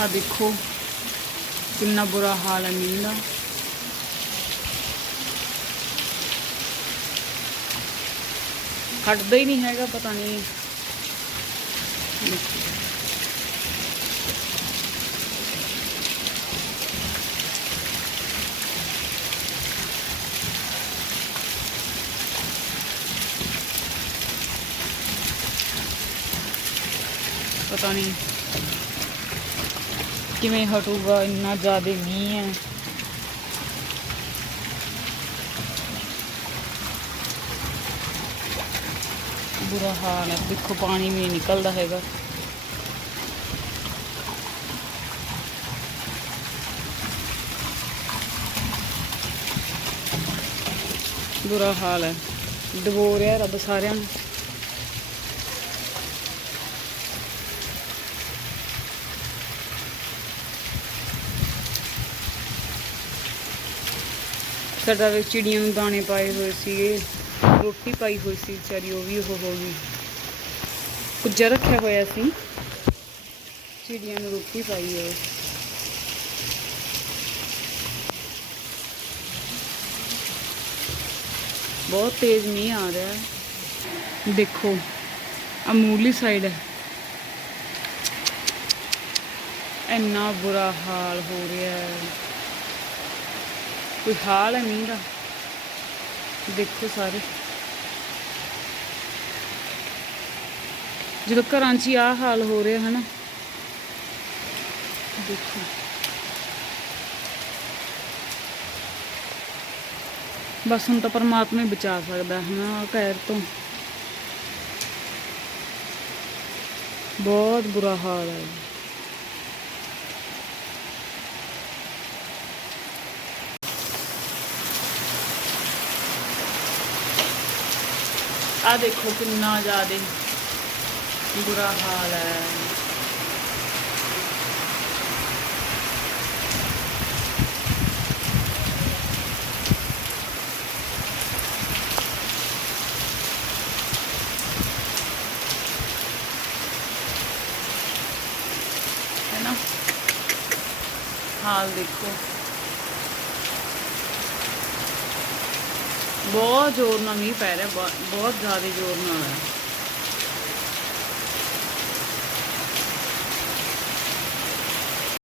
ਆ ਦੇਖੋ ਕਿੰਨਾ ਬੁਰਾ ਹਾਲ ਹੈ ਮੀਂਹ ਦਾ ਹਟਦਾ ਹੀ ਨਹੀਂ ਹੈਗਾ ਪਤਾ ਨਹੀਂ ਪਤਾ ਨਹੀਂ ਕਿਵੇਂ ਹਟੂਗਾ, ਇੰਨਾ ਜ਼ਿਆਦਾ ਮੀਂਹ ਹੈ। ਬੁਰਾ ਹਾਲ ਹੈ। ਦੇਖੋ, ਪਾਣੀ ਵੀ ਨਹੀਂ ਨਿਕਲਦਾ ਹੈਗਾ। ਬੁਰਾ ਹਾਲ ਹੈ। ਡਬੋ ਰਿਹਾ ਰੱਬ ਸਾਰਿਆਂ ਨੂੰ। ਸਾਡਾ ਵਿੱਚ ਚਿੜੀਆਂ ਨੂੰ ਦਾਣੇ ਪਾਏ ਹੋਏ ਸੀਗੇ। ਰੋਟੀ ਪਾਈ ਹੋਈ ਸੀ ਵਿਚਾਰੀ, ਉਹ ਵੀ ਉਹ ਹੋ ਗਈ। ਕੁੱਜਾ ਰੱਖਿਆ ਹੋਇਆ ਸੀ। ਚਿੜੀਆਂ ਨੂੰ ਰੋਟੀ ਪਾਈ ਹੈ ਬਹੁਤ ਤੇਜ਼ ਮੀਂਹ ਆ ਰਿਹਾ ਹੈ। ਦੇਖੋ, ਅਮੂਲੀ ਸਾਈਡ ਹੈ। ਇੰਨਾ ਬੁਰਾ ਹਾਲ ਹੋ ਰਿਹਾ ਹੈ। ਕੋਈ ਹਾਲ ਹੈ ਮੀਂਹ ਦਾ ਦੇਖੋ ਸਾਰੇ ਜਦੋਂ ਘਰਾਂ 'ਚ ਹੀ ਆਹ ਹਾਲ ਹੋ ਰਿਹਾ ਹੈ ਨਾ ਦੇਖੋ ਬਸ ਹੁਣ ਤਾਂ ਪਰਮਾਤਮਾ ਹੀ ਬਚਾ ਸਕਦਾ ਹੈ ਨਾ ਕਹਿਰ ਤੋਂ ਬਹੁਤ ਬੁਰਾ ਹਾਲ ਹੈ ਆ ਦੇਖੋ ਕਿੰਨਾ ਜ਼ਿਆਦਾ ਬੁਰਾ ਹਾਲ ਹੈ। ਹੈ ਨਾ? ਹਾਲ ਦੇਖੋ। ਬਹੁਤ ਜ਼ੋਰ ਨਾਲ ਮੀਂਹ ਪੈ ਰਿਹਾ ਬਹੁਤ ਬਹੁਤ ਜ਼ਿਆਦਾ ਜ਼ੋਰ ਨਾਲ। ਹੈ